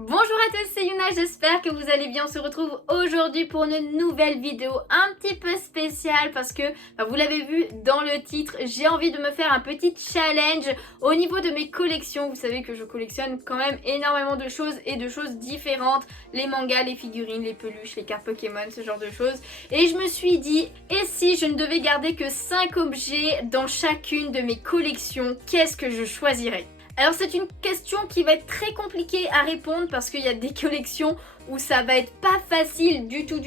Bonjour à tous, c'est Yuna, j'espère que vous allez bien. On se retrouve aujourd'hui pour une nouvelle vidéo un petit peu spéciale parce que vous l'avez vu dans le titre, j'ai envie de me faire un petit challenge au niveau de mes collections. Vous savez que je collectionne quand même énormément de choses et de choses différentes, les mangas, les figurines, les peluches, les cartes Pokémon, ce genre de choses. Et je me suis dit, et si je ne devais garder que 5 objets dans chacune de mes collections, qu'est-ce que je choisirais ? Alors c'est une question qui va être très compliquée à répondre parce qu'il y a des collections où ça va être pas facile du tout.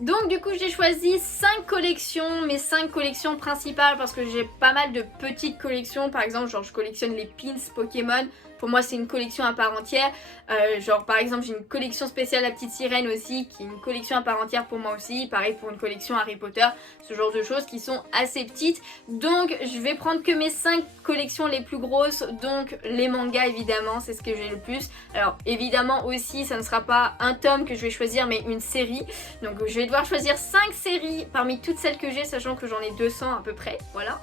Donc du coup j'ai choisi 5 collections, mes 5 collections principales parce que j'ai pas mal de petites collections. Par exemple genre je collectionne les pins Pokémon. Pour moi c'est une collection à part entière. Genre par exemple j'ai une collection spéciale La Petite Sirène aussi qui est une collection à part entière pour moi aussi. Pareil pour une collection Harry Potter, ce genre de choses qui sont assez petites. Donc je vais prendre que mes 5 collections les plus grosses, donc les mangas évidemment, c'est ce que j'ai le plus. Alors évidemment aussi ça ne sera pas un tome que je vais choisir mais une série. Donc je vais devoir choisir 5 séries parmi toutes celles que j'ai, sachant que j'en ai 200 à peu près, voilà.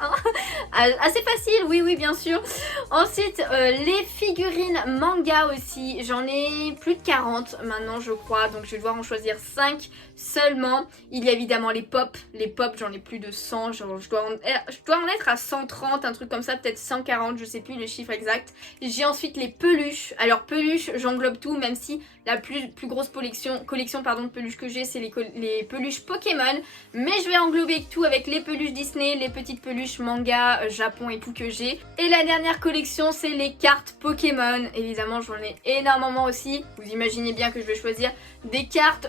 Assez facile, oui bien sûr. Ensuite les figurines manga aussi, j'en ai plus de 40 maintenant je crois, donc je vais devoir en choisir 5 seulement. Il y a évidemment les pop j'en ai plus de 100, genre je dois en être à 130, un truc comme ça, peut-être 140, je sais plus le chiffre exact. J'ai ensuite les peluches. Alors peluches, j'englobe tout, même si la plus grosse collection de peluches que j'ai c'est les peluches Pokémon, mais je vais englober tout avec les peluches Disney, les petites peluches manga, Japon et tout que j'ai. Et la dernière collection c'est les cartes Pokémon, évidemment j'en ai énormément aussi. Vous imaginez bien que je vais choisir des cartes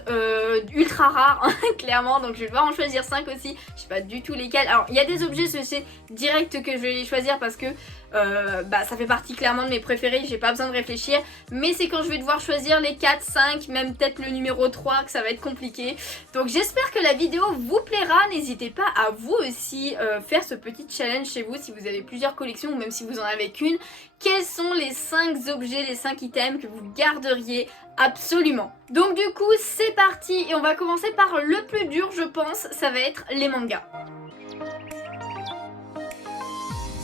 ultra rares clairement, donc je vais devoir en choisir 5 aussi, je sais pas du tout lesquels. Alors il y a des objets je sais direct que je vais les choisir parce que ça fait partie clairement de mes préférés, j'ai pas besoin de réfléchir, mais c'est quand je vais devoir choisir les 4, 5, même peut-être le numéro 3 que ça va être compliqué. Donc j'espère que la vidéo vous plaira, n'hésitez pas à vous aussi faire ce petit challenge chez vous si vous avez plusieurs collections ou même si vous en avez qu'une. Quels sont les 5 objets, les 5 items que vous garderiez absolument? Donc du coup c'est parti et on va commencer par le plus dur je pense, ça va être les mangas.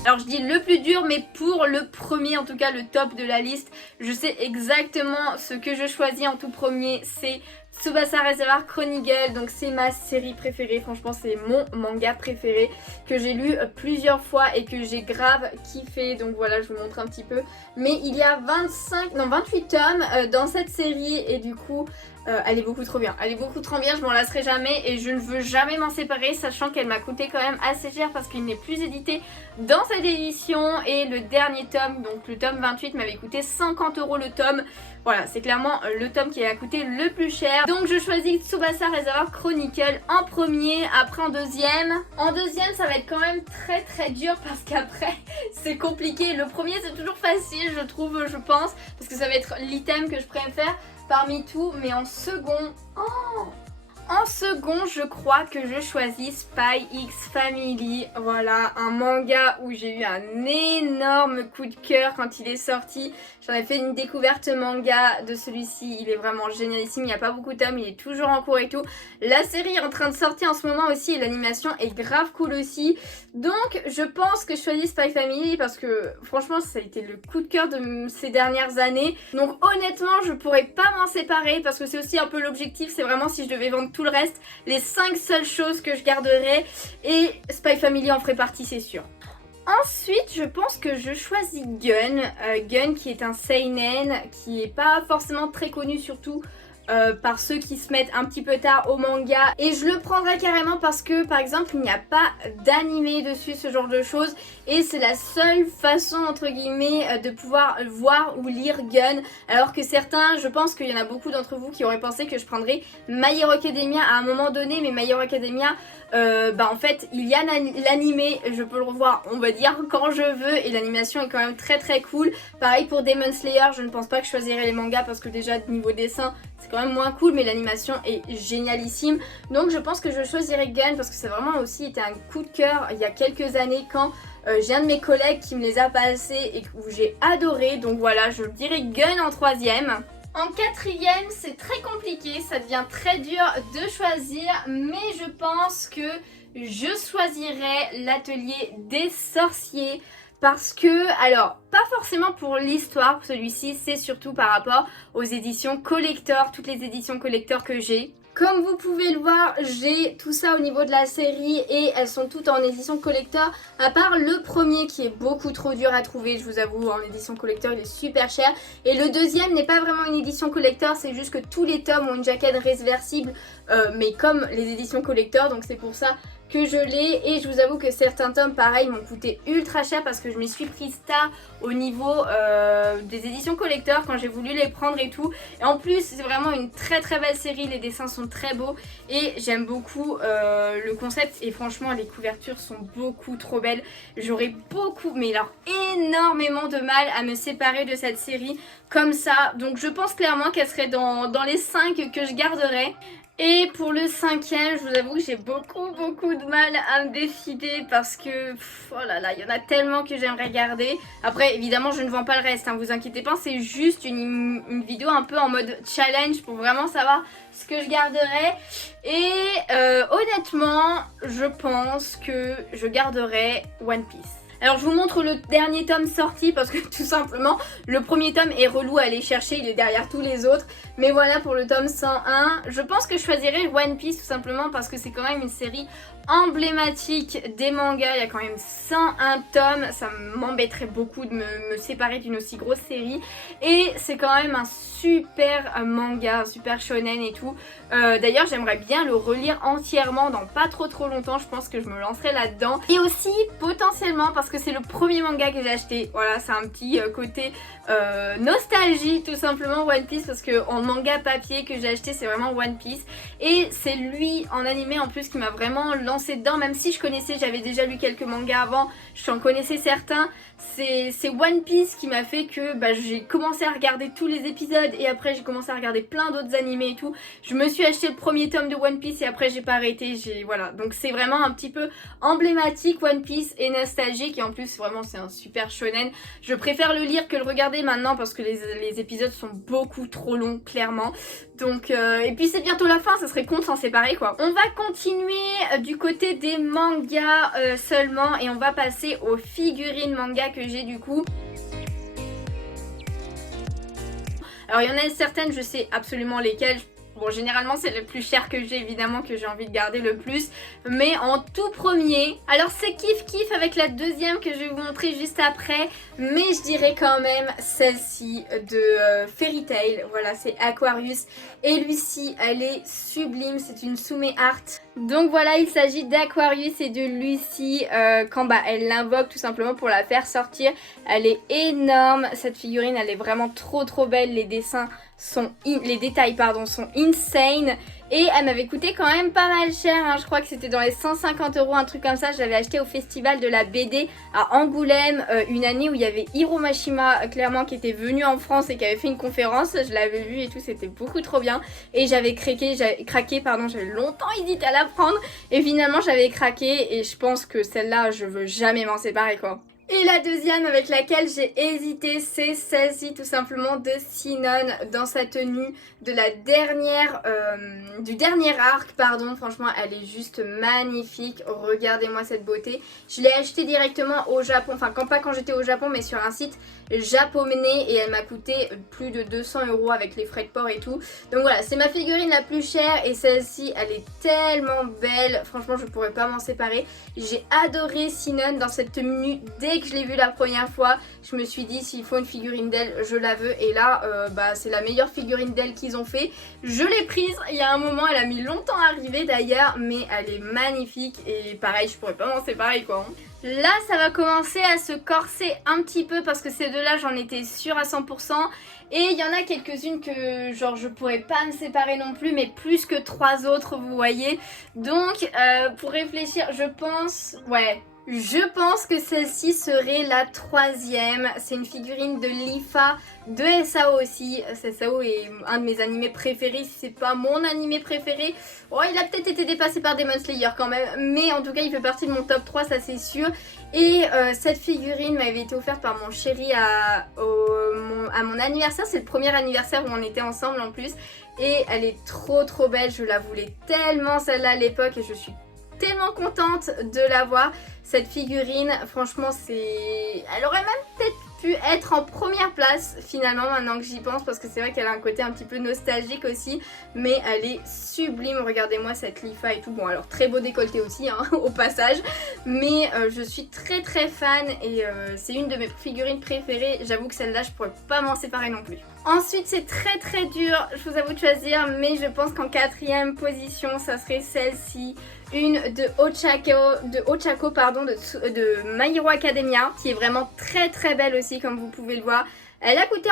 Alors je dis le plus dur mais pour le premier, en tout cas le top de la liste, je sais exactement ce que je choisis en tout premier, c'est Tsubasa Reservoir Chronicle, donc c'est ma série préférée, franchement c'est mon manga préféré que j'ai lu plusieurs fois et que j'ai grave kiffé, donc voilà je vous montre un petit peu. Mais il y a 28 tomes dans cette série et du coup elle est beaucoup trop bien, je m'en lasserai jamais et je ne veux jamais m'en séparer, sachant qu'elle m'a coûté quand même assez cher parce qu'il n'est plus édité dans cette édition et le dernier tome, donc le tome 28 m'avait coûté 50 € le tome. Voilà, c'est clairement le tome qui a coûté le plus cher. Donc je choisis Tsubasa Reservoir Chronicle en premier, après en deuxième. En deuxième ça va être quand même très dur parce qu'après c'est compliqué. Le premier c'est toujours facile je trouve, je pense, parce que ça va être l'item que je préfère parmi tout, mais en second... En second, je crois que je choisis Spy X Family. Voilà, un manga où j'ai eu un énorme coup de cœur quand il est sorti. J'en ai fait une découverte manga de celui-ci, il est vraiment génialissime, il n'y a pas beaucoup de tomes, il est toujours en cours et tout. La série est en train de sortir en ce moment aussi et l'animation est grave cool aussi. Donc je pense que je choisis Spy Family parce que franchement ça a été le coup de cœur de ces dernières années. Donc honnêtement je pourrais pas m'en séparer parce que c'est aussi un peu l'objectif, c'est vraiment si je devais vendre tout le reste, les 5 seules choses que je garderais et Spy Family en ferait partie c'est sûr. Ensuite, je pense que je choisis Gun. Gun qui est un seinen, qui est pas forcément très connu surtout par ceux qui se mettent un petit peu tard au manga. Et je le prendrais carrément parce que par exemple il n'y a pas d'animé dessus, ce genre de choses. Et c'est la seule façon entre guillemets de pouvoir voir ou lire Gun. Alors que certains, je pense qu'il y en a beaucoup d'entre vous qui auraient pensé que je prendrais My Hero Academia à un moment donné. Mais My Hero Academia, en fait il y a l'animé, je peux le revoir on va dire quand je veux et l'animation est quand même très cool. Pareil pour Demon Slayer, je ne pense pas que je choisirais les mangas parce que déjà niveau dessin c'est quand même moins cool mais l'animation est génialissime. Donc je pense que je choisirais Gun parce que ça a vraiment aussi été un coup de cœur il y a quelques années quand j'ai un de mes collègues qui me les a passés et où j'ai adoré. Donc voilà, je dirais Gun en troisième. En quatrième, c'est très compliqué, ça devient très dur de choisir, mais je pense que je choisirais l'atelier des sorciers parce que, alors, pas forcément pour l'histoire, pour celui-ci, c'est surtout par rapport aux éditions collector, toutes les éditions collector que j'ai. Comme vous pouvez le voir, j'ai tout ça au niveau de la série et elles sont toutes en édition collector, à part le premier qui est beaucoup trop dur à trouver, je vous avoue, en édition collector il est super cher. Et le deuxième n'est pas vraiment une édition collector, c'est juste que tous les tomes ont une jaquette réversible, mais comme les éditions collector, donc c'est pour ça que je l'ai. Et je vous avoue que certains tomes pareil m'ont coûté ultra cher parce que je m'y suis prise tard au niveau des éditions collector quand j'ai voulu les prendre et tout. Et en plus c'est vraiment une très belle série, les dessins sont très beaux et j'aime beaucoup le concept et franchement les couvertures sont beaucoup trop belles. J'aurais beaucoup, mais alors énormément de mal à me séparer de cette série comme ça. Donc je pense clairement qu'elle serait dans les 5 que je garderais. Et pour le cinquième, je vous avoue que j'ai beaucoup de mal à me décider parce que oh là là, il y en a tellement que j'aimerais garder. Après évidemment je ne vends pas le reste, hein, vous inquiétez pas, c'est juste une vidéo un peu en mode challenge pour vraiment savoir ce que je garderai. Et honnêtement, je pense que je garderai One Piece. Alors je vous montre le dernier tome sorti parce que tout simplement le premier tome est relou à aller chercher, il est derrière tous les autres. Mais voilà pour le tome 101, je pense que je choisirais One Piece tout simplement parce que c'est quand même une série emblématique des mangas. Il y a quand même 101 tomes, ça m'embêterait beaucoup de me séparer d'une aussi grosse série. Et c'est quand même un super manga, un super shonen et tout. D'ailleurs j'aimerais bien le relire entièrement dans pas trop longtemps, je pense que je me lancerai là-dedans. Et aussi potentiellement parce que c'est le premier manga que j'ai acheté, voilà, c'est un petit côté nostalgie tout simplement One Piece, parce que en manga papier que j'ai acheté c'est vraiment One Piece. Et c'est lui en animé en plus qui m'a vraiment lancé dedans, même si je connaissais, j'avais déjà lu quelques mangas avant, j'en connaissais certains. C'est One Piece qui m'a fait que j'ai commencé à regarder tous les épisodes et après j'ai commencé à regarder plein d'autres animés et tout. Je me suis acheté le premier tome de One Piece et après j'ai pas arrêté, voilà. Donc c'est vraiment un petit peu emblématique One Piece et nostalgique, et en plus vraiment c'est un super shonen. Je préfère le lire que le regarder maintenant parce que les épisodes sont beaucoup trop longs clairement. Donc et puis c'est bientôt la fin, ça serait con de s'en séparer quoi. On va continuer du côté des mangas seulement et on va passer aux figurines manga que j'ai du coup. Alors il y en a certaines, je sais absolument lesquelles. Bon, généralement c'est le plus cher que j'ai, évidemment, que j'ai envie de garder le plus. Mais en tout premier, alors c'est kiff avec la deuxième que je vais vous montrer juste après. Mais je dirais quand même celle-ci de Fairy Tail. Voilà, c'est Aquarius. Et Lucy, elle est sublime, c'est une Sume Art. Donc voilà, il s'agit d'Aquarius et de Lucy quand elle l'invoque tout simplement pour la faire sortir. Elle est énorme, cette figurine, elle est vraiment trop belle. Les dessins sont les détails sont insane. Et elle m'avait coûté quand même pas mal cher, hein. Je crois que c'était dans les 150 €, un truc comme ça. Je l'avais acheté au festival de la BD à Angoulême, une année où il y avait Hiro Mashima clairement qui était venu en France et qui avait fait une conférence. Je l'avais vu et tout, c'était beaucoup trop bien. Et j'avais craqué, j'avais longtemps hésité à la prendre. Et finalement j'avais craqué et je pense que celle-là je veux jamais m'en séparer quoi. Et la deuxième avec laquelle j'ai hésité, c'est celle-ci tout simplement de Sinon dans sa tenue de la du dernier arc, pardon. Franchement elle est juste magnifique, regardez-moi cette beauté. Je l'ai achetée directement au Japon, enfin pas quand j'étais au Japon mais sur un site japonais et elle m'a coûté plus de 200 € avec les frais de port et tout. Donc voilà, c'est ma figurine la plus chère et celle-ci elle est tellement belle, franchement je pourrais pas m'en séparer. J'ai adoré Sinon dans cette tenue dès que je l'ai vue la première fois. Je me suis dit s'il faut une figurine d'elle je la veux, et là c'est la meilleure figurine d'elle qu'ils ont fait. Je l'ai prise il y a un moment, elle a mis longtemps à arriver d'ailleurs, mais elle est magnifique et pareil je pourrais pas m'en séparer quoi. Là ça va commencer à se corser un petit peu parce que ces deux là j'en étais sûre à 100%. Et il y en a quelques-unes que genre je pourrais pas me séparer non plus, mais plus que 3 autres vous voyez. Donc pour réfléchir je pense, je pense que celle-ci serait la troisième. C'est une figurine de Lifa de SAO aussi. SAO est un de mes animés préférés, si c'est pas mon animé préféré. Oh, il a peut-être été dépassé par Demon Slayer quand même, mais en tout cas il fait partie de mon top 3, ça c'est sûr. Et cette figurine m'avait été offerte par mon chéri à mon anniversaire. C'est le premier anniversaire où on était ensemble en plus. Et elle est trop belle, je la voulais tellement celle-là à l'époque et je suis tellement contente de l'avoir, cette figurine. Franchement, elle aurait même peut-être pu être en première place finalement maintenant que j'y pense, parce que c'est vrai qu'elle a un côté un petit peu nostalgique aussi, mais elle est sublime. Regardez-moi cette Lifa et tout. Bon, alors très beau décolleté aussi hein, au passage, mais je suis très fan et c'est une de mes figurines préférées. J'avoue que celle-là je pourrais pas m'en séparer non plus. Ensuite c'est très dur, je vous avoue de choisir, mais je pense qu'en quatrième position ça serait celle-ci, une de Ochako pardon, de My Hero Academia, qui est vraiment très belle aussi comme vous pouvez le voir. Elle a coûté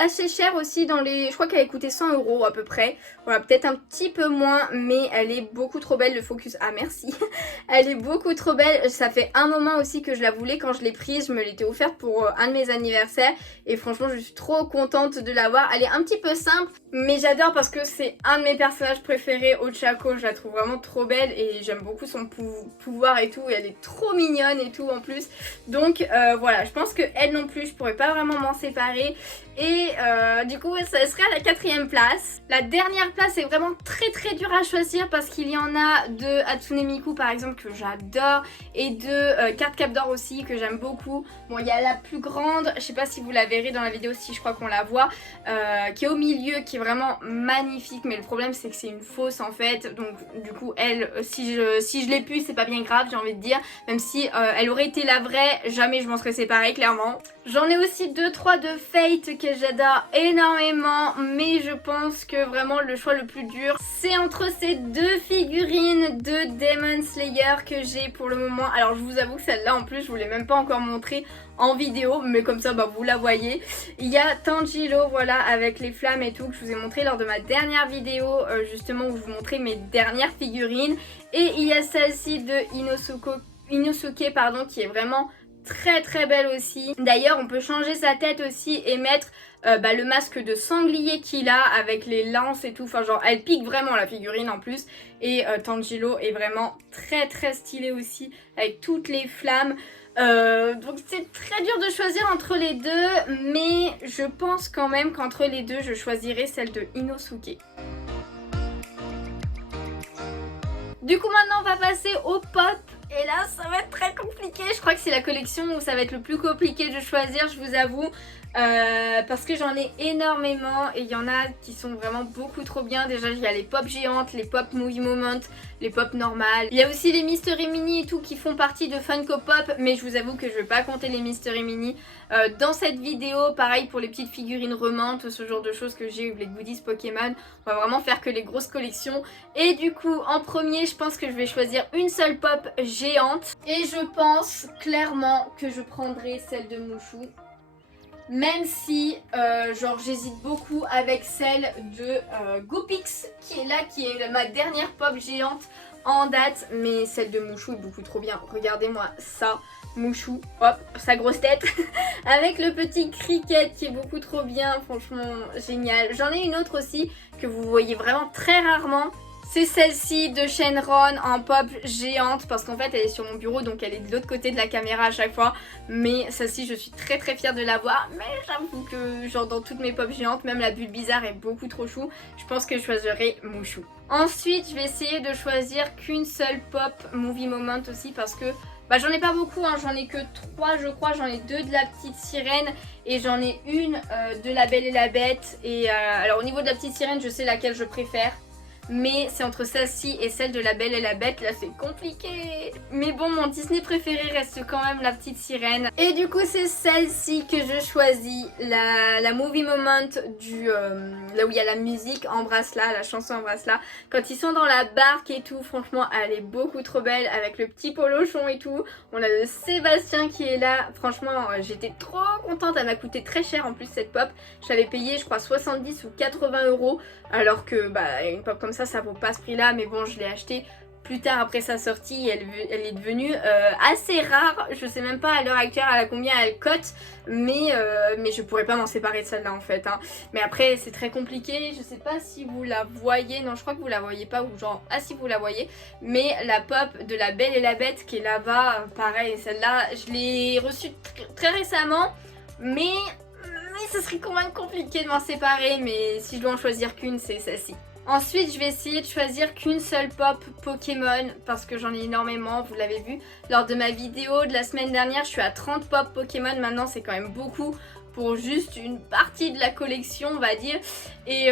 assez cher aussi dans les... Je crois qu'elle a coûté 100 € à peu près. Voilà, peut-être un petit peu moins, mais elle est beaucoup trop belle. Le focus... Ah, merci. Elle est beaucoup trop belle. Ça fait un moment aussi que je la voulais quand je l'ai prise. Je me l'étais offerte pour un de mes anniversaires. Et franchement, je suis trop contente de l'avoir. Elle est un petit peu simple, mais j'adore parce que c'est un de mes personnages préférés, Ochako. Je la trouve vraiment trop belle et j'aime beaucoup son pouvoir et tout. Et elle est trop mignonne et tout en plus. Donc voilà, je pense qu'elle non plus, je pourrais pas vraiment m'en séparer. Et du coup ça serait à la quatrième place. La dernière place est vraiment très dure à choisir parce qu'il y en a de Hatsune Miku par exemple que j'adore, et de Card Captor aussi que j'aime beaucoup. Bon, il y a la plus grande, je sais pas si vous la verrez dans la vidéo, si je crois qu'on la voit, qui est au milieu, qui est vraiment magnifique, mais le problème c'est que c'est une fausse en fait. Donc du coup elle, si je l'ai pu, c'est pas bien grave, j'ai envie de dire, même si elle aurait été la vraie, jamais je m'en serais séparée clairement. J'en ai aussi 2-3 de Fate que j'adore énormément, mais je pense que vraiment le choix le plus dur c'est entre ces deux figurines de Demon Slayer que j'ai pour le moment. Alors je vous avoue que celle-là en plus je vous l'ai même pas encore montrée en vidéo, mais comme ça bah, vous la voyez. Il y a Tanjiro, voilà, avec les flammes et tout, que je vous ai montré lors de ma dernière vidéo justement où je vous montrais mes dernières figurines. Et il y a celle-ci de Inosuke pardon, qui est vraiment très belle aussi. D'ailleurs on peut changer sa tête aussi et mettre le masque de sanglier qu'il a avec les lances et tout. Enfin genre elle pique vraiment la figurine en plus. Et Tanjiro est vraiment très stylé aussi avec toutes les flammes. Donc c'est très dur de choisir entre les deux, mais je pense quand même qu'entre les deux je choisirais celle de Inosuke. Du coup maintenant on va passer au pop. Et là ça va être très compliqué, je crois que c'est la collection où ça va être le plus compliqué de choisir, je vous avoue. Parce que j'en ai énormément et il y en a qui sont vraiment beaucoup trop bien. Déjà il y a les pop géantes, les pop movie moment, les pop normales. Il y a aussi les Mystery Mini et tout qui font partie de Funko Pop, mais je vous avoue que je vais pas compter les Mystery Mini dans cette vidéo. Pareil pour les petites figurines remontes, ce genre de choses que j'ai, les goodies Pokémon. On va vraiment faire que les grosses collections. Et du coup en premier je pense que je vais choisir une seule pop géante. Et je pense clairement que je prendrai celle de Mushu. Même si genre j'hésite beaucoup avec celle de Goopix qui est là, qui est ma dernière pop géante en date. Mais celle de Mushu est beaucoup trop bien. Regardez-moi ça, Mushu, hop, sa grosse tête avec le petit cricket qui est beaucoup trop bien, franchement génial. J'en ai une autre aussi que vous voyez vraiment très rarement. C'est celle-ci de Shenron en pop géante parce qu'en fait elle est sur mon bureau donc elle est de l'autre côté de la caméra à chaque fois. Mais celle-ci je suis très fière de l'avoir, mais j'avoue que genre dans toutes mes pop géantes, même la bulle bizarre est beaucoup trop chou. Je pense que je choisirai Mushu. Ensuite je vais essayer de choisir qu'une seule pop movie moment aussi parce que j'en ai pas beaucoup, hein. J'en ai que 3 je crois, j'en ai 2 de la petite sirène et j'en ai une de la Belle et la Bête. Et alors au niveau de la petite sirène je sais laquelle je préfère. Mais c'est entre celle-ci et celle de la Belle et la Bête, là c'est compliqué. Mais bon, mon Disney préféré reste quand même la petite sirène. Et du coup c'est celle-ci que je choisis, la movie moment là où il y a la musique, Embrasse-la, la chanson Embrasse-la. Quand ils sont dans la barque et tout, franchement elle est beaucoup trop belle avec le petit polochon et tout. On a le Sébastien qui est là, franchement j'étais trop contente, elle m'a coûté très cher en plus cette pop. Je l'avais payée je crois 70 ou 80 € alors que une pop comme ça vaut pas ce prix là, mais bon je l'ai acheté plus tard après sa sortie. Elle est devenue assez rare, je sais même pas à l'heure actuelle à combien elle cote, mais je pourrais pas m'en séparer de celle-là en fait, hein. Mais après c'est très compliqué, je sais pas si vous la voyez, non je crois que vous la voyez pas, ou genre ah si vous la voyez, mais la pop de la Belle et la Bête qui est là-bas, pareil celle-là je l'ai reçue très récemment, mais ce serait quand même compliqué de m'en séparer, mais si je dois en choisir qu'une c'est celle-ci. Ensuite, je vais essayer de choisir qu'une seule pop Pokémon parce que j'en ai énormément, vous l'avez vu. Lors de ma vidéo de la semaine dernière, je suis à 30 pop Pokémon. Maintenant, c'est quand même beaucoup pour juste une partie de la collection, on va dire. Et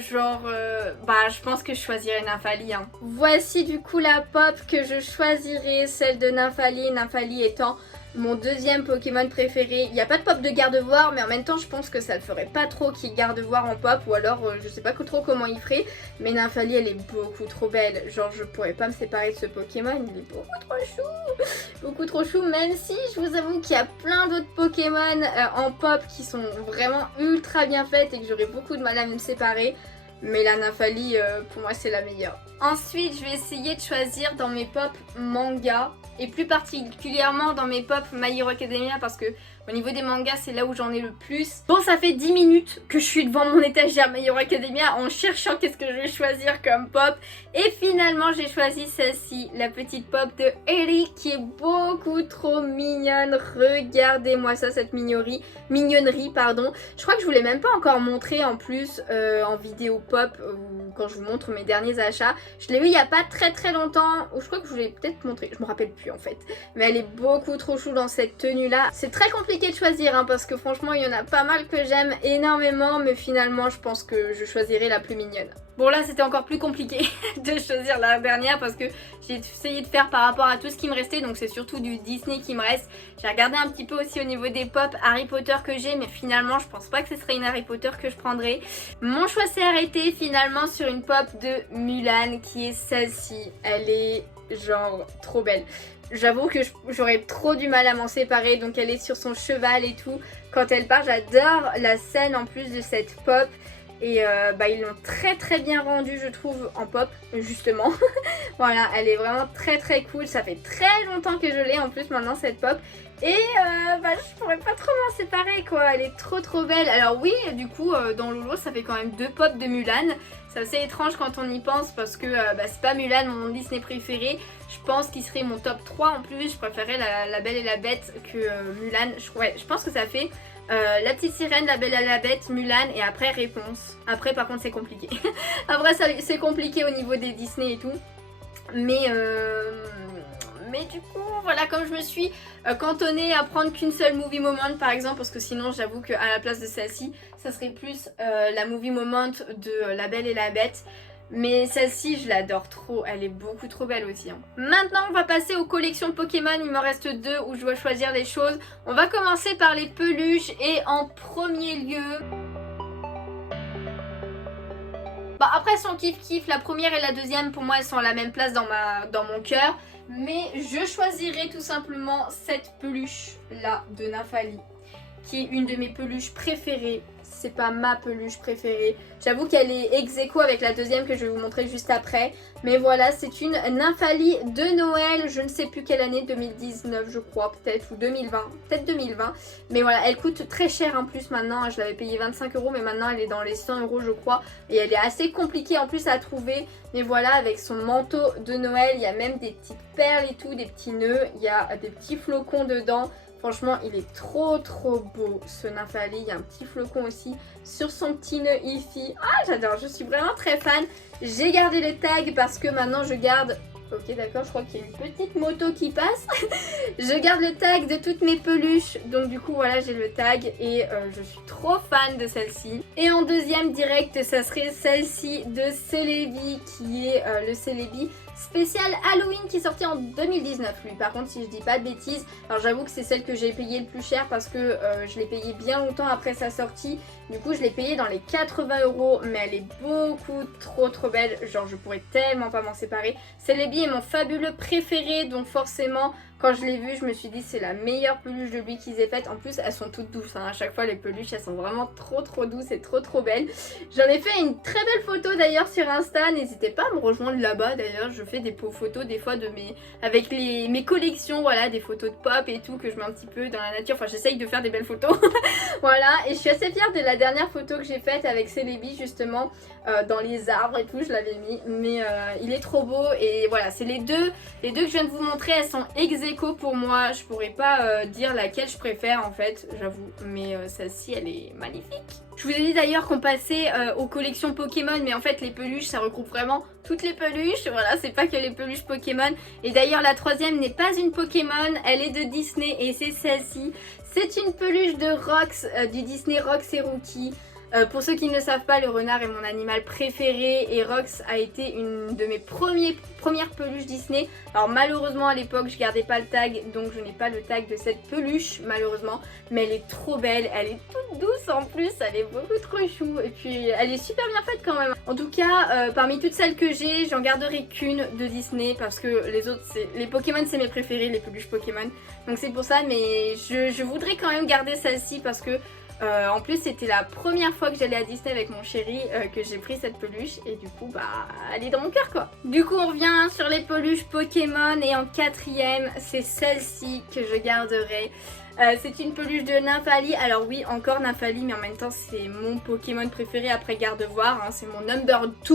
je pense que je choisirai Nymphali. Hein. Voici du coup la pop que je choisirai, celle de Nymphali. Nymphali étant mon deuxième Pokémon préféré. Il n'y a pas de pop de Gardevoir, mais en même temps je pense que ça ne ferait pas trop qu'il y ait Gardevoir en pop, ou alors je sais pas trop comment il ferait, mais Nymphali elle est beaucoup trop belle. Genre je pourrais pas me séparer de ce Pokémon, il est beaucoup trop chou. Beaucoup trop chou, même si je vous avoue qu'il y a plein d'autres Pokémon en pop qui sont vraiment ultra bien faites et que j'aurais beaucoup de mal à me séparer. Mais la Nymphali, pour moi, c'est la meilleure. Ensuite, je vais essayer de choisir dans mes pop manga. Et plus particulièrement dans mes pop My Hero Academia parce que au niveau des mangas c'est là où j'en ai le plus. Bon, ça fait 10 minutes que je suis devant mon étagère My Hero Academia en cherchant qu'est-ce que je vais choisir comme pop. Et finalement j'ai choisi celle-ci, la petite pop de Ellie qui est beaucoup trop mignonne. Regardez-moi ça, cette mignonnerie pardon. Je crois que je vous l'ai même pas encore montré en plus en vidéo pop ou quand je vous montre mes derniers achats. Je l'ai eu il y a pas très longtemps, ou je crois que je vous l'ai peut-être montré, je me rappelle plus en fait. Mais elle est beaucoup trop chou dans cette tenue là. C'est très compliqué de choisir hein, parce que franchement il y en a pas mal que j'aime énormément, mais finalement je pense que je choisirai la plus mignonne. Bon là c'était encore plus compliqué de choisir la dernière parce que j'ai essayé de faire par rapport à tout ce qui me restait, donc c'est surtout du Disney qui me reste. J'ai regardé un petit peu aussi au niveau des pop Harry Potter que j'ai, mais finalement je pense pas que ce serait une Harry Potter que je prendrais. Mon choix s'est arrêté finalement sur une pop de Mulan qui est celle-ci. Elle est genre trop belle. J'avoue que j'aurais trop du mal à m'en séparer, donc elle est sur son cheval et tout. Quand elle part, j'adore la scène en plus de cette pop. Et ils l'ont très bien rendue je trouve en pop justement. Voilà, elle est vraiment très cool. Ça fait très longtemps que je l'ai en plus maintenant cette pop. Et je pourrais pas trop m'en séparer quoi, elle est trop belle. Alors oui, du coup dans Lolo ça fait quand même 2 pop de Mulan. C'est assez étrange quand on y pense parce que c'est pas Mulan mon Disney préféré. Je pense qu'il serait mon top 3 en plus. Je préférais la Belle et la Bête que Mulan. Je pense que ça fait La Petite Sirène, La Belle et la Bête, Mulan et après Réponse. Après par contre c'est compliqué. Après c'est compliqué au niveau des Disney et tout. Mais du coup voilà, comme je me suis cantonnée à prendre qu'une seule movie moment par exemple, parce que sinon j'avoue qu'à la place de celle-ci ça serait plus la movie moment de La Belle et la Bête. Mais celle-ci je l'adore trop, elle est beaucoup trop belle aussi hein. Maintenant on va passer aux collections Pokémon, il me reste 2 où je dois choisir des choses. On va commencer par les peluches et en premier lieu... après son kiff, la première et la deuxième pour moi elles sont à la même place dans mon cœur. Mais je choisirai tout simplement cette peluche là de Nymphali, qui est une de mes peluches préférées. C'est pas ma peluche préférée. J'avoue qu'elle est ex-aequo avec la deuxième que je vais vous montrer juste après. Mais voilà, c'est une Nymphali de Noël. Je ne sais plus quelle année, 2019 je crois peut-être, ou 2020. Peut-être 2020. Mais voilà, elle coûte très cher en plus maintenant. Je l'avais payée 25 € mais maintenant elle est dans les 100 € je crois. Et elle est assez compliquée en plus à trouver. Mais voilà, avec son manteau de Noël, il y a même des petites perles et tout, des petits nœuds. Il y a des petits flocons dedans. Franchement, il est trop beau ce Nymphali. Il y a un petit flocon aussi sur son petit nœud ici. Ah, j'adore, je suis vraiment très fan. J'ai gardé le tag parce que maintenant je garde... Ok, d'accord, je crois qu'il y a une petite moto qui passe. Je garde le tag de toutes mes peluches. Donc du coup, voilà, j'ai le tag et je suis trop fan de celle-ci. Et en deuxième direct, ça serait celle-ci de Celebi qui est le Celebi spécial Halloween qui est sorti en 2019 lui, par contre si je dis pas de bêtises. Alors j'avoue que c'est celle que j'ai payée le plus cher parce que je l'ai payée bien longtemps après sa sortie. Du coup je l'ai payée dans les 80 €, mais elle est beaucoup trop belle. Genre je pourrais tellement pas m'en séparer. Celebi est mon fabuleux préféré, donc forcément quand je l'ai vue je me suis dit c'est la meilleure peluche de lui qu'ils aient faite. En plus elles sont toutes douces hein. À chaque fois les peluches elles sont vraiment trop douces et trop belles. J'en ai fait une très belle photo d'ailleurs sur Insta, n'hésitez pas à me rejoindre là-bas. D'ailleurs je fais des photos des fois de avec mes collections, voilà, des photos de pop et tout que je mets un petit peu dans la nature. Enfin j'essaye de faire des belles photos. Voilà, et je suis assez fière de la dernière photo que j'ai faite avec Celebi justement dans les arbres et tout, je l'avais mis. Mais il est trop beau et voilà, c'est les deux que je viens de vous montrer, elles sont ex écho pour moi, je pourrais pas dire laquelle je préfère en fait, j'avoue, mais celle-ci elle est magnifique. Je vous ai dit d'ailleurs qu'on passait aux collections Pokémon, mais en fait les peluches ça regroupe vraiment toutes les peluches, voilà, c'est pas que les peluches Pokémon. Et d'ailleurs la troisième n'est pas une Pokémon, elle est de Disney et c'est celle-ci. C'est une peluche de Rox, du Disney Rox et Rookie. Pour ceux qui ne le savent pas, le renard est mon animal préféré et Rox a été une de mes premières peluches Disney. Alors malheureusement à l'époque je gardais pas le tag, donc je n'ai pas le tag de cette peluche malheureusement. Mais elle est trop belle, elle est toute douce en plus, elle est beaucoup trop chou et puis elle est super bien faite quand même. En tout cas parmi toutes celles que j'ai, j'en garderai qu'une de Disney parce que les autres, les Pokémon c'est mes préférés, les peluches Pokémon. Donc c'est pour ça, mais je voudrais quand même garder celle-ci parce que en plus c'était la première fois que j'allais à Disney avec mon chéri que j'ai pris cette peluche et du coup bah elle est dans mon cœur quoi. Du coup on revient sur les peluches Pokémon et en quatrième c'est celle-ci que je garderai. C'est une peluche de Nymphali, alors oui encore Nymphali mais en même temps c'est mon Pokémon préféré après Gardevoir, hein, c'est mon number 2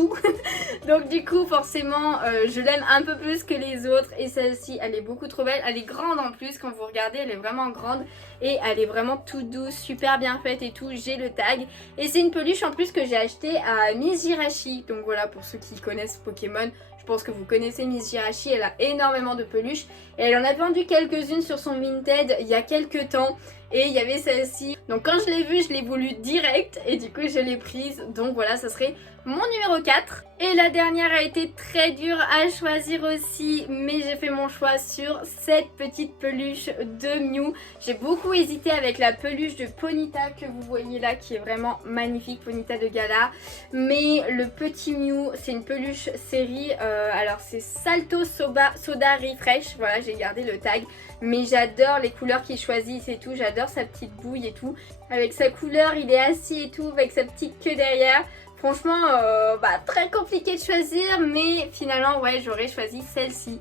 donc du coup forcément je l'aime un peu plus que les autres et celle-ci elle est beaucoup trop belle, elle est grande en plus quand vous regardez, elle est vraiment grande et elle est vraiment toute douce, super bien faite et tout, j'ai le tag et c'est une peluche en plus que j'ai acheté à Miss Jirachi, donc voilà pour ceux qui connaissent Pokémon. Je pense que vous connaissez Miss Jirachi, elle a énormément de peluches et elle en a vendu quelques-unes sur son Vinted il y a quelques temps et il y avait celle-ci. Donc quand je l'ai vue, je l'ai voulu direct et du coup je l'ai prise. Donc voilà, ça serait mon numéro 4. Et la dernière a été très dure à choisir aussi, mais j'ai fait mon choix sur cette petite peluche de Mew. J'ai beaucoup hésité avec la peluche de Ponyta que vous voyez là qui est vraiment magnifique, Ponyta de Gala. Mais le petit Mew, c'est une peluche série, alors c'est Salto Soda Refresh, voilà j'ai gardé le tag. Mais j'adore les couleurs qu'il choisit et tout, j'adore sa petite bouille et tout. Avec sa couleur, il est assis et tout, avec sa petite queue derrière. Franchement, très compliqué de choisir, mais finalement, ouais, j'aurais choisi celle-ci.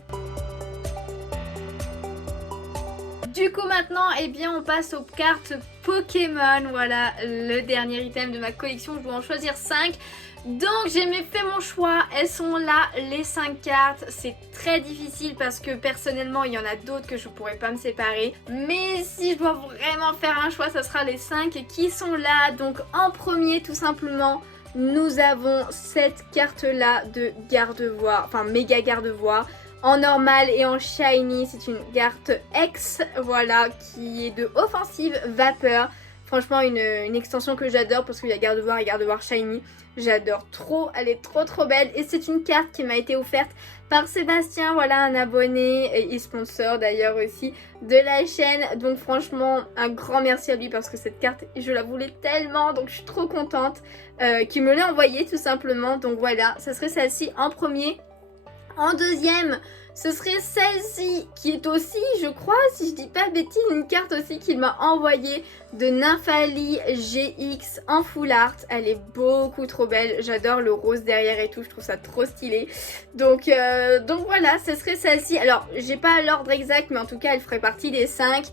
Du coup maintenant, eh bien on passe aux cartes Pokémon. Voilà, le dernier item de ma collection, je dois en choisir 5. Donc j'ai fait mon choix, elles sont là les 5 cartes, c'est très difficile parce que personnellement il y en a d'autres que je pourrais pas me séparer. Mais si je dois vraiment faire un choix, ça sera les 5 qui sont là. Donc en premier tout simplement, nous avons cette carte là de Gardevoir, enfin méga Gardevoir. En normal et en shiny, c'est une carte X, voilà, qui est de offensive vapeur. Franchement une extension que j'adore parce qu'il y a Gardevoir et Gardevoir shiny. J'adore trop, elle est trop belle et c'est une carte qui m'a été offerte par Sébastien, voilà un abonné et sponsor d'ailleurs aussi de la chaîne. Donc franchement un grand merci à lui parce que cette carte je la voulais tellement, donc je suis trop contente qu'il me l'ait envoyée tout simplement. Donc voilà, ça serait celle-ci en premier. En deuxième, ce serait celle-ci qui est aussi, je crois, si je dis pas de bêtises, une carte aussi qu'il m'a envoyée de Nymphali GX en full art. Elle est beaucoup trop belle, j'adore le rose derrière et tout, je trouve ça trop stylé. Donc voilà, ce serait celle-ci. Alors, j'ai pas l'ordre exact, mais en tout cas, elle ferait partie des 5.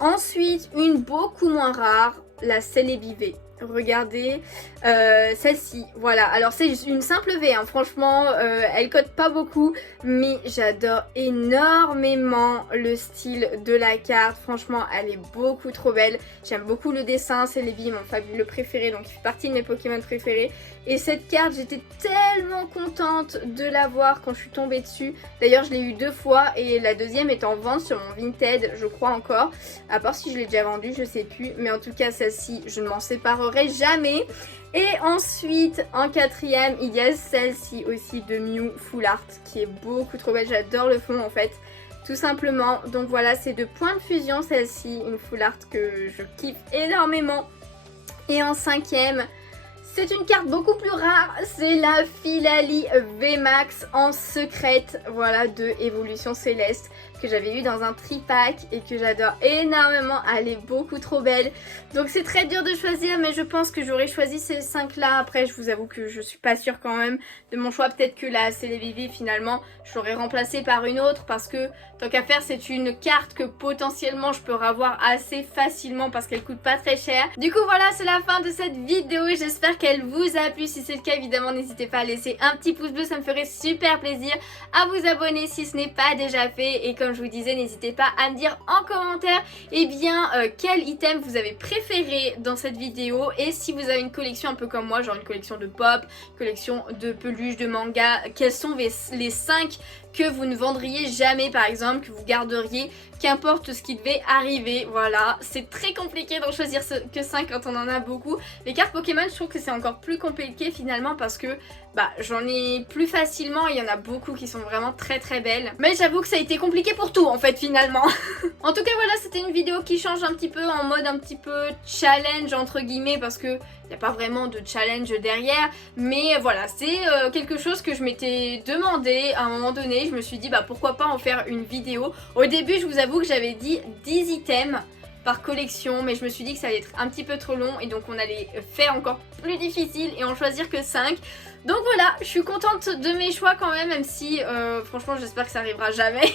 Ensuite, une beaucoup moins rare, la Celebi. Regardez celle-ci, voilà, alors c'est une simple V, hein. Franchement elle cote pas beaucoup mais j'adore énormément le style de la carte, franchement elle est beaucoup trop belle, j'aime beaucoup le dessin, c'est mon fabuleux préféré, donc il fait partie de mes Pokémon préférés. Et cette carte j'étais tellement contente de l'avoir quand je suis tombée dessus, d'ailleurs je l'ai eu 2 fois et la deuxième est en vente sur mon Vinted je crois encore, à part si je l'ai déjà vendue je sais plus, mais en tout cas celle-ci je ne m'en séparerai jamais. Et ensuite en quatrième il y a celle-ci aussi de Mew Full Art qui est beaucoup trop belle, j'adore le fond en fait tout simplement. Donc voilà, c'est de Point de Fusion celle-ci, une Full Art que je kiffe énormément. Et en cinquième, c'est une carte beaucoup plus rare, c'est la Philali VMAX en secrète, voilà, de Évolution Céleste, que j'avais eu dans un tripack et que j'adore énormément, elle est beaucoup trop belle. Donc c'est très dur de choisir, mais je pense que j'aurais choisi ces 5 là. Après je vous avoue que je suis pas sûre quand même de mon choix, peut-être que la Celebi finalement je l'aurais remplacée par une autre parce que tant qu'à faire c'est une carte que potentiellement je peux avoir assez facilement parce qu'elle coûte pas très cher. Du coup voilà, c'est la fin de cette vidéo et j'espère qu'elle vous a plu. Si c'est le cas évidemment n'hésitez pas à laisser un petit pouce bleu, ça me ferait super plaisir, à vous abonner si ce n'est pas déjà fait et comme comme je vous disais, n'hésitez pas à me dire en commentaire quel item vous avez préféré dans cette vidéo, et si vous avez une collection un peu comme moi, genre une collection de pop, collection de peluches, de mangas, quels sont les 5 que vous ne vendriez jamais par exemple, que vous garderiez, qu'importe ce qui devait arriver. Voilà, c'est très compliqué d'en choisir que 5 quand on en a beaucoup. Les cartes Pokémon, je trouve que c'est encore plus compliqué finalement parce que j'en ai plus facilement, il y en a beaucoup qui sont vraiment très très belles. Mais j'avoue que ça a été compliqué pour tout en fait finalement. En tout cas voilà, c'était une vidéo qui change un petit peu, en mode un petit peu challenge entre guillemets, parce que il n'y a pas vraiment de challenge derrière, mais voilà, c'est quelque chose que je m'étais demandé à un moment donné. Je me suis dit pourquoi pas en faire une vidéo. Au début je vous avoue que j'avais dit 10 items par collection, mais je me suis dit que ça allait être un petit peu trop long et donc on allait faire encore plus difficile et en choisir que 5. Donc voilà, je suis contente de mes choix quand même si franchement j'espère que ça arrivera jamais.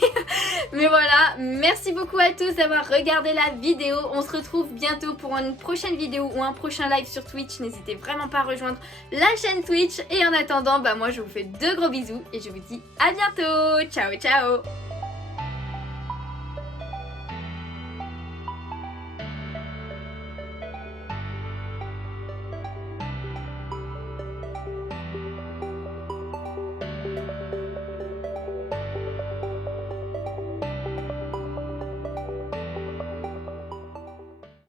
Mais voilà, merci beaucoup à tous d'avoir regardé la vidéo. On se retrouve bientôt pour une prochaine vidéo ou un prochain live sur Twitch. N'hésitez vraiment pas à rejoindre la chaîne Twitch. Et en attendant, moi je vous fais de gros bisous et je vous dis à bientôt. Ciao ciao.